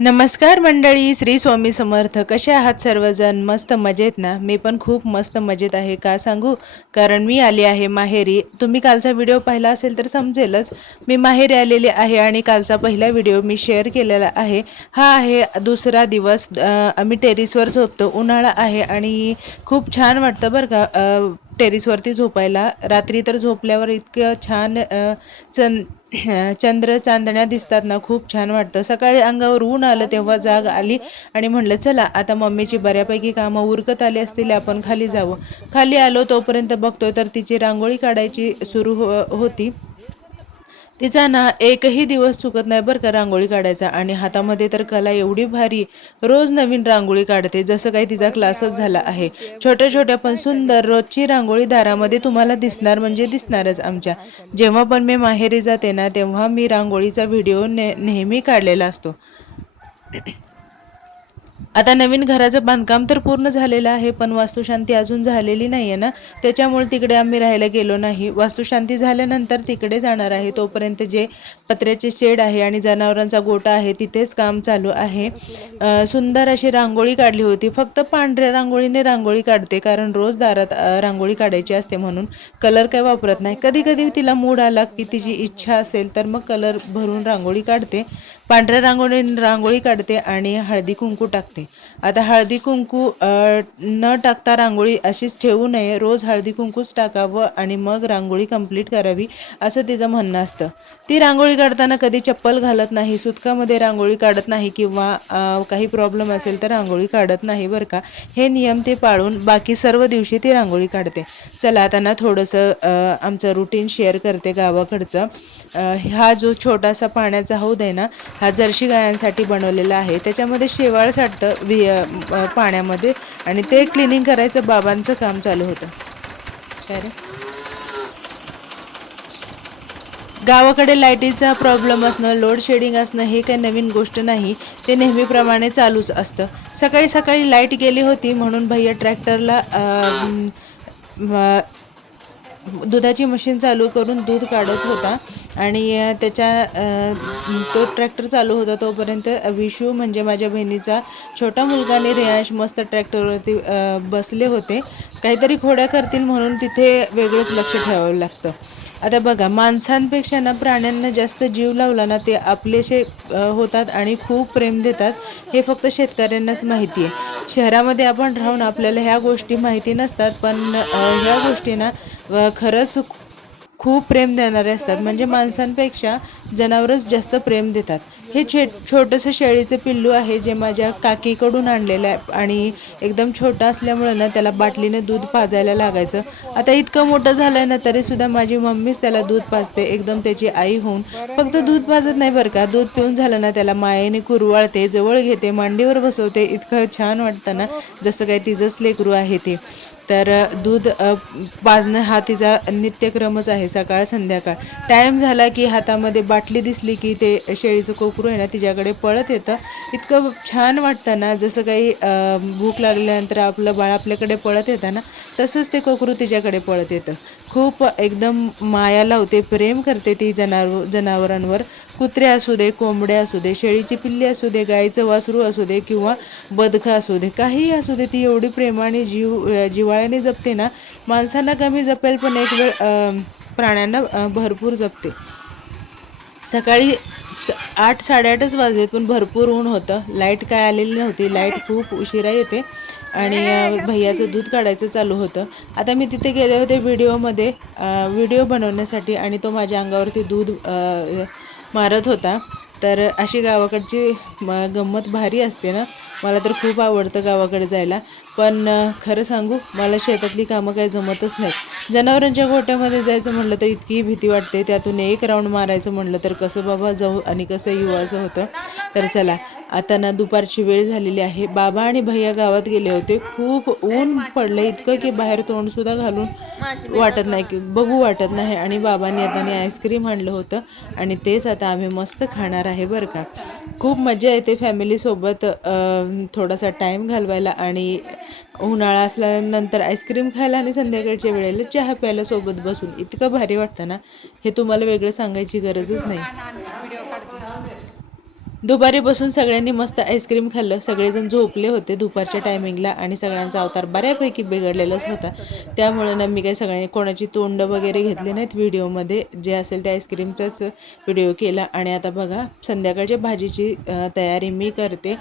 नमस्कार मंडळी, श्री स्वामी समर्थ. कसे आहात सर्वजण? मस्त मजेत ना? मी पण खूप मस्त मजेत आहे. का सांगू? कारण मी आली आहे माहेरी. तुम्ही कालचा व्हिडिओ पाहिला असेल तर समजेलच. मी माहेरी आलेली आहे आणि कालचा पहिला व्हिडिओ मी शेअर केलेला आहे. हा आहे दुसरा दिवस. आम्ही टेरिसवर झोपतो. उन्हाळा आहे आणि खूप छान वाटतं बरं का टेरिसवरती झोपायला. रात्री तर झोपल्यावर इतकं छान चंद्र चांदण्या दिसतात ना, खूप छान वाटतं. सकाळी अंगावर ऊन आलं तेव्हा जाग आली आणि म्हणलं चला आता मम्मीची बऱ्यापैकी कामं उरकत आली असतील, आपण खाली जावं. खाली आलो तोपर्यंत बघतोय तर तिची रांगोळी काढायची सुरू होती. तिचा ना एकही दिवस चुकत नाही बरं का रांगोळी काढायचा. आणि हातामध्ये तर कला एवढी भारी, रोज नवीन रांगोळी काढते, जसं काही तिचा क्लासच झाला आहे. छोट्या छोट्या पण सुंदर रोजची रांगोळी दारामध्ये तुम्हाला दिसणार म्हणजे दिसणारच आमच्या. जेव्हा पण मी माहेरी जाते ना तेव्हा मी रांगोळीचा व्हिडिओ नेहमी काढलेला असतो. आता नवीन घराचं बांधकाम तर पूर्ण झालेलं आहे, पण वास्तुशांती अजून झालेली नाही आहे ना, त्याच्यामुळे तिकडे आम्ही राहायला गेलो नाही. वास्तुशांती झाल्यानंतर तिकडे जाणार आहे. तोपर्यंत जे पत्र्याचे शेड आहे आणि जनावरांचा गोठा आहे तिथेच काम चालू आहे. सुंदर अशी रांगोळी काढली होती. फक्त पांढऱ्या रांगोळीने रांगोळी काढते, कारण रोज दारात रांगोळी काढायची असते म्हणून. कलर काय वापरत नाही. कधी कधी तिला मूड आला की तिची इच्छा असेल तर मग कलर भरून रांगोळी काढते. पांढऱ्या रांगोळी काढते आणि हळदी कुंकू टाकते. आता हळदी कुंकू न टाकता रांगोळी अशीच ठेवू नये, रोज हळदी कुंकूच टाकावं आणि मग रांगोळी कंप्लीट करावी, असं तिचं म्हणणं असतं. ती रांगोळी काढताना कधी चप्पल घालत नाही, सुतकामध्ये रांगोळी काढत नाही किंवा काही प्रॉब्लेम असेल तर रांगोळी काढत नाही बरं का. हे नियम ते पाळून बाकी सर्व दिवशी ती रांगोळी काढते. चला आता ना थोडंसं आमचं रुटीन शेअर करते गावाकडचं. हा जो छोटासा पाण्याचा हौद आहे ना, हा जर्सी गायांसाठी बनवलेला आहे. त्याच्यामध्ये शेवाळ साठतं पाण्यामध्ये आणि ते क्लिनिंग करायचं बाबांचं काम चालू होतं. काय रे? गावाकडे लाईटीचा प्रॉब्लेम असणं, लोड शेडिंग असणं हे काही नवीन गोष्ट नाही. ते नेहमीप्रमाणे चालूच असतं. सकाळी सकाळी लाईट गेली होती म्हणून भैया ट्रॅक्टरला दुधाची मशीन चालू करून दूध काढत होता. आणि तो ट्रॅक्टर चालू होता तोपर्यंत विशू म्हणजे माझ्या बहिणीचा छोटा मुलगा आणि रियांश मस्त ट्रॅक्टरवरती बसले होते. काहीतरी खोड्या करतील म्हणून तिथे वेगळंच लक्ष ठेवावं लागतं. आता बघा, माणसांपेक्षा ना प्राण्यांना जास्त जीव लावला ना ते आपलेसे होतात आणि खूप प्रेम देतात. हे फक्त शेतकऱ्यांनाच माहिती आहे. शहरामध्ये आपण राहून आपल्याला ह्या गोष्टी माहिती नसतात, पण ह्या गोष्टी ना खरंच खूप प्रेम देणारे असतात. म्हणजे माणसांपेक्षा जनावरच जास्त प्रेम देतात. हे छोटंसं शेळीचं पिल्लू आहे जे माझ्या काकीकडून आणलेलं आहे आणि एकदम छोटं असल्यामुळं ना त्याला बाटलीने दूध पाजायला लागायचं. आता इतकं मोठं झालंय ना तरीसुद्धा माझी मम्मीच त्याला दूध पाजते, एकदम त्याची आई होऊन. फक्त दूध पाजत नाही बरं का, दूध पिऊन झालं ना त्याला मायेने कुरवाळते, जवळ घेते, मांडीवर बसवते. इतकं छान वाटतं ना, जसं काही तिचंच लेकरू आहे ते. तर दूध पाजणं हा तिचा नित्यक्रमच आहे, सकाळ संध्याकाळ. टाईम झाला की हातामध्ये बाटली दिसली की ते शेळीचं कोकरू आहे ना तिच्याकडे पळत येतं. इतकं छान वाटतं ना, जसं काही भूक लागल्यानंतर आपलं बाळ आपल्याकडे पळत येतं ना, तसंच ते कोकरू तिच्याकडे पळत येतं. खूप एकदम माया लावते, प्रेम करते ती जनावरांवर. कुत्रे असू दे, कोंबडे असू दे, शेळीची पिल्ली असू दे, गाईचं वासरू असू दे किंवा बदकं असू दे, काहीही असू दे, ती एवढी प्रेमाने जिव्हाळ्याने जपते ना. माणसांना कमी जपेल पण एक वेळ प्राण्यांना भरपूर जपते. सकाळी 8-8:30च वाजलेत पण भरपूर ऊन होतं. लाईट काय आलेली नव्हती, लाईट खूप उशिरा येते. आणि भैयाचं दूध काढायचं चालू होतं. आता मी तिथे गेले होते व्हिडिओ बनवण्यासाठी आणि तो माझ्या अंगावरती दूध मारत होता. तर अशी गावाकडची गंमत भारी असते ना. मला तर खूप आवडतं गावाकडे जायला. पण खरं सांगू, मला शेतातली कामं काही जमतच नाहीत. जनावरांच्या गोठ्यामध्ये जायचं म्हटलं तर इतकी भीती वाटते. त्यातून एक राऊंड मारायचं म्हटलं तर कसं बाबा जाऊ आणि कसं येऊ असं होतं. तर चला आता ना दुपारची वेळ झालेली आहे. बाबा आणि भैया गावात गेले होते. खूप ऊन पडलं इतकं की बाहेर तोंडसुद्धा घालून वाटत नाही, की बघू वाटत नाही. आणि बाबांनी आता आईस्क्रीम आणलं होतं आणि तेच आता आम्ही मस्त खाणार आहे बरं का. खूप मजा येते फॅमिलीसोबत थोडासा टाईम घालवायला आणि उन्हाळा असल्यानंतर आईस्क्रीम खायला आणि संध्याकाळच्या वेळेला चहा प्यायला सोबत बसून इतकं भारी वाटतं ना, हे तुम्हाला वेगळं सांगायची गरजच नाही. दुपारी बसून सगळ्यांनी मस्त आईस्क्रीम खाल्लं. सगळेजण झोपले होते दुपारच्या टायमिंगला आणि सगळ्यांचा अवतार बऱ्यापैकी बिघडलेलाच होता. त्यामुळे ना मी काही सगळ्यांनी कोणाची तोंड वगैरे घेतली नाहीत व्हिडिओमध्ये. जे असेल त्या आईस्क्रीमचाच व्हिडिओ केला. आणि आता बघा संध्याकाळच्या भाजीची तयारी मी करते.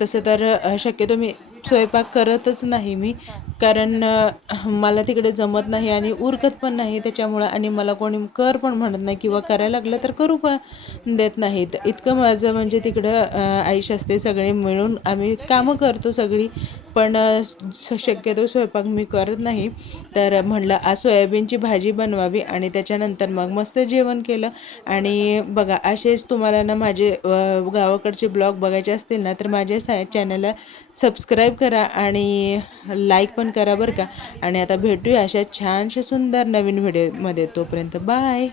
तसं तर शक्यतो मी स्वयंपाक करतच नाही मी, कारण मला तिकडे जमत नाही आणि उरकत पण नाही त्याच्यामुळं. आणि मला कोणी कर पण म्हणत नाही किंवा करायला लागलं तर करू पण देत नाहीत. इतकं माझं म्हणजे तिकडं आयुष्य असते. सगळे मिळून आम्ही कामं करतो सगळी, पण शक्यतो स्वयंपाक मी करत नाही. तर म्हणलं आज सोयाबीनची भाजी बनवावी आणि त्याच्यानंतर मग मस्त जेवण केलं. आणि बघा असेच तुम्हाला ना माझे गावाकडचे ब्लॉग बघायचे असतील ना तर माझ्या चॅनलला सबस्क्राईब करा आणि लाईक पण करा बरं का. आणि आता भेटूया अशा छानशा सुंदर नवीन व्हिडिओमध्ये. तोपर्यंत बाय.